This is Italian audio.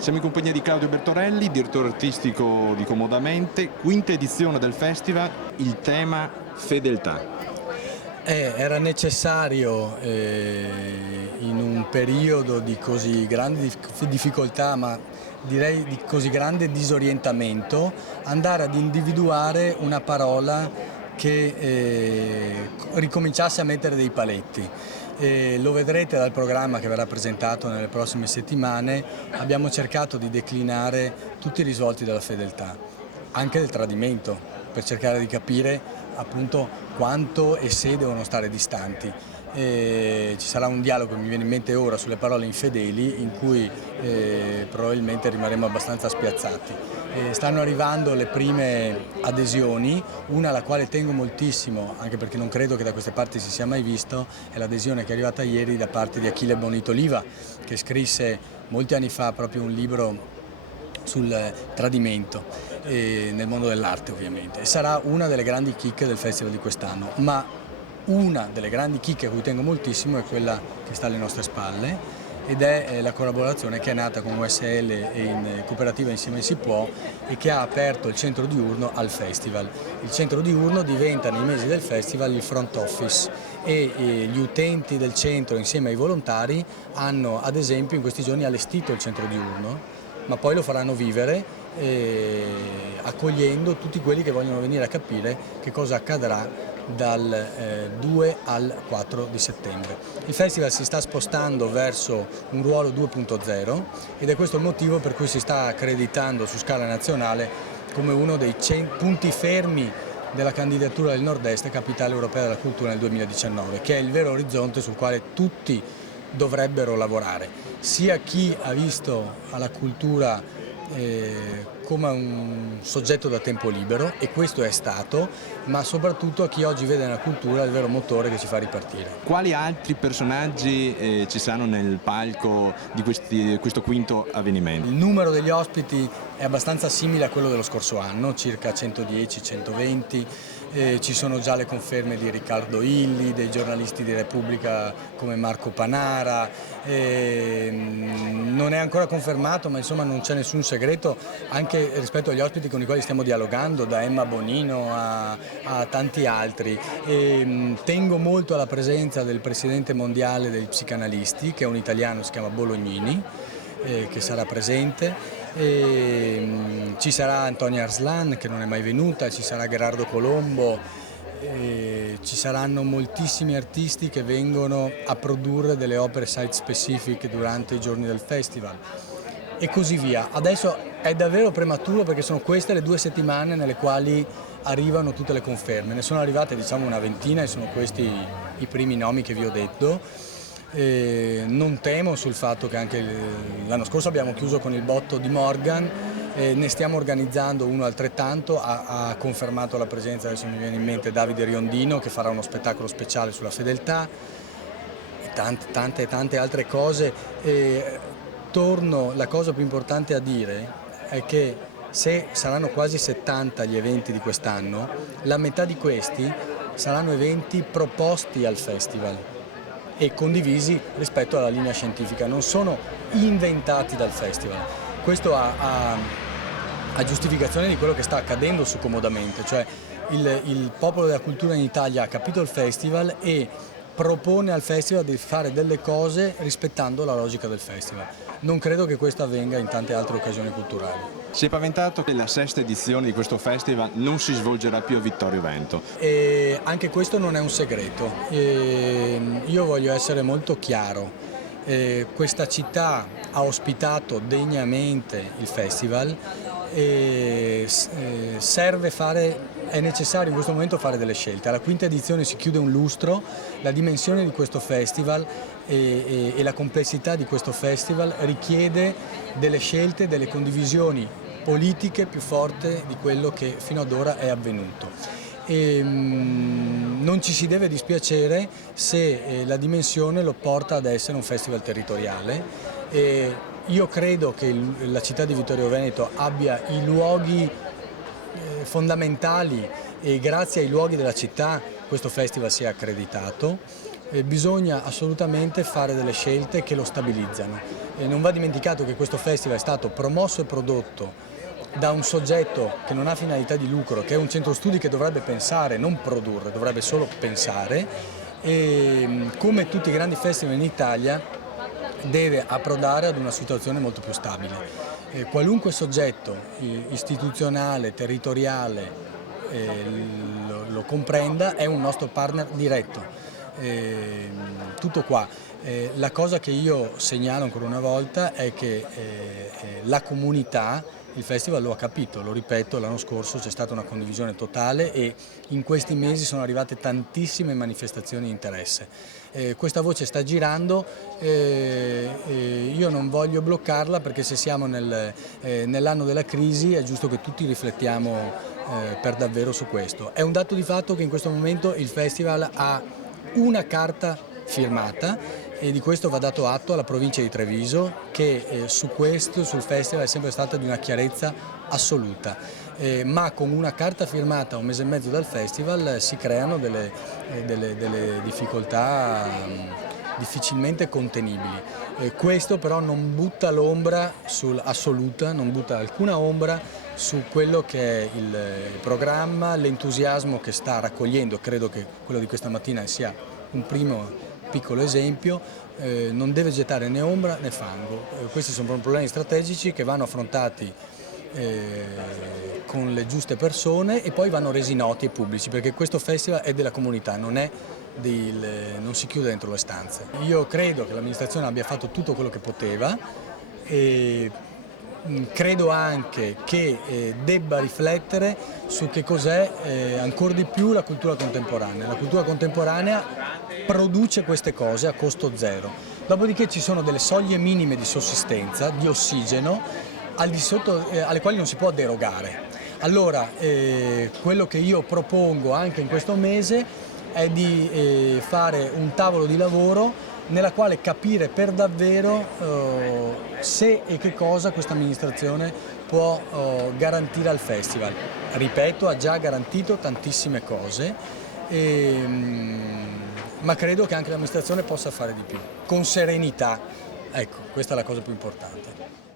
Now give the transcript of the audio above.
Siamo in compagnia di Claudio Bertorelli, direttore artistico di Comodamente, quinta edizione del festival, il tema fedeltà. Era necessario in un periodo di così grande difficoltà, ma direi di così grande disorientamento, andare ad individuare una parola che ricominciasse a mettere dei paletti. Lo vedrete dal programma che verrà presentato nelle prossime settimane. Abbiamo cercato di declinare tutti i risvolti della fedeltà, anche del tradimento, per cercare di capire appunto quanto e se devono stare distanti. Ci sarà un dialogo che mi viene in mente ora sulle parole infedeli, in cui probabilmente rimarremo abbastanza spiazzati. Stanno arrivando le prime adesioni, una alla quale tengo moltissimo, anche perché non credo che da queste parti si sia mai visto, è l'adesione che è arrivata ieri da parte di Achille Bonito-Oliva, che scrisse molti anni fa proprio un libro sul tradimento nel mondo dell'arte, ovviamente. Sarà una delle grandi chicche del festival di quest'anno, ma una delle grandi chicche a cui tengo moltissimo è quella che sta alle nostre spalle, ed è la collaborazione che è nata con USL e in cooperativa Insieme si può, e che ha aperto il centro diurno al festival. Il centro diurno diventa nei mesi del festival il front office, e gli utenti del centro insieme ai volontari hanno ad esempio in questi giorni allestito il centro diurno, ma poi lo faranno vivere accogliendo tutti quelli che vogliono venire a capire che cosa accadrà dal 2 al 4 di settembre. Il festival si sta spostando verso un ruolo 2.0 ed è questo il motivo per cui si sta accreditando su scala nazionale come uno dei punti fermi della candidatura del Nord-Est Capitale Europea della Cultura nel 2019, che è il vero orizzonte sul quale tutti dovrebbero lavorare, sia chi ha visto alla cultura come un soggetto da tempo libero, e questo è stato, ma soprattutto a chi oggi vede nella cultura il vero motore che ci fa ripartire. Quali altri personaggi ci saranno nel palco di questo quinto avvenimento? Il numero degli ospiti è abbastanza simile a quello dello scorso anno, circa 110-120. Ci sono già le conferme di Riccardo Illi, dei giornalisti di Repubblica come Marco Panara. Non è ancora confermato, ma insomma non c'è nessun segreto anche rispetto agli ospiti con i quali stiamo dialogando, da Emma Bonino a tanti altri. Tengo molto alla presenza del presidente mondiale dei psicanalisti, che è un italiano, si chiama Bolognini, che sarà presente. Ci sarà Antonia Arslan, che non è mai venuta, ci sarà Gerardo Colombo, ci saranno moltissimi artisti che vengono a produrre delle opere site specific durante i giorni del festival e così via. Adesso è davvero prematuro perché sono queste le 2 settimane nelle quali arrivano tutte le conferme. Ne sono arrivate diciamo una ventina e sono questi i primi nomi che vi ho detto. Non temo sul fatto che anche l'anno scorso abbiamo chiuso con il botto di Morgan, ne stiamo organizzando uno altrettanto, ha confermato la presenza, adesso mi viene in mente Davide Riondino, che farà uno spettacolo speciale sulla fedeltà, e tante altre cose. La cosa più importante a dire è che se saranno quasi 70 gli eventi di quest'anno, la metà di questi saranno eventi proposti al festival e condivisi rispetto alla linea scientifica, non sono inventati dal festival. Questo a giustificazione di quello che sta accadendo su Comodamente, cioè il popolo della cultura in Italia ha capito il festival e propone al festival di fare delle cose rispettando la logica del festival. Non credo che questo avvenga in tante altre occasioni culturali. Si è paventato che la 6ª edizione di questo festival non si svolgerà più a Vittorio Veneto. Anche questo non è un segreto. Io voglio essere molto chiaro. Questa città ha ospitato degnamente il festival e è necessario in questo momento fare delle scelte. Alla 5ª edizione si chiude un lustro, la dimensione di questo festival e la complessità di questo festival richiede delle scelte, delle condivisioni politiche più forti di quello che fino ad ora è avvenuto. Non ci si deve dispiacere se la dimensione lo porta ad essere un festival territoriale. Io credo che la città di Vittorio Veneto abbia i luoghi fondamentali e grazie ai luoghi della città questo festival sia accreditato. bisogna assolutamente fare delle scelte che lo stabilizzano. Non va dimenticato che questo festival è stato promosso e prodotto da un soggetto che non ha finalità di lucro, che è un centro studi che dovrebbe pensare, non produrre, dovrebbe solo pensare, e come tutti i grandi festival in Italia deve approdare ad una situazione molto più stabile. Qualunque soggetto istituzionale, territoriale lo comprenda è un nostro partner diretto. Tutto qua. La cosa che io segnalo ancora una volta è che la comunità il festival lo ha capito, lo ripeto, l'anno scorso c'è stata una condivisione totale e in questi mesi sono arrivate tantissime manifestazioni di interesse. Questa voce sta girando, io non voglio bloccarla perché se siamo nell'anno della crisi è giusto che tutti riflettiamo per davvero su questo. È un dato di fatto che in questo momento il festival ha una carta firmata e di questo va dato atto alla provincia di Treviso che su questo, sul festival, è sempre stata di una chiarezza assoluta, ma con una carta firmata un mese e mezzo dal festival si creano delle difficoltà difficilmente contenibili. Questo però non butta l'ombra assoluta, non butta alcuna ombra su quello che è il programma, l'entusiasmo che sta raccogliendo, credo che quello di questa mattina sia un primo piccolo esempio, non deve gettare né ombra né fango. Questi sono problemi strategici che vanno affrontati con le giuste persone e poi vanno resi noti e pubblici, perché questo festival è della comunità, non si chiude dentro le stanze. Io credo che l'amministrazione abbia fatto tutto quello che poteva e credo anche che debba riflettere su che cos'è ancora di più la cultura contemporanea. La cultura contemporanea produce queste cose a costo zero, dopodiché ci sono delle soglie minime di sussistenza, di ossigeno, alle quali non si può derogare. Allora, quello che io propongo anche in questo mese è di fare un tavolo di lavoro nella quale capire per davvero se e che cosa questa amministrazione può garantire al festival. Ripeto, ha già garantito tantissime cose, ma credo che anche l'amministrazione possa fare di più, con serenità. Ecco, questa è la cosa più importante.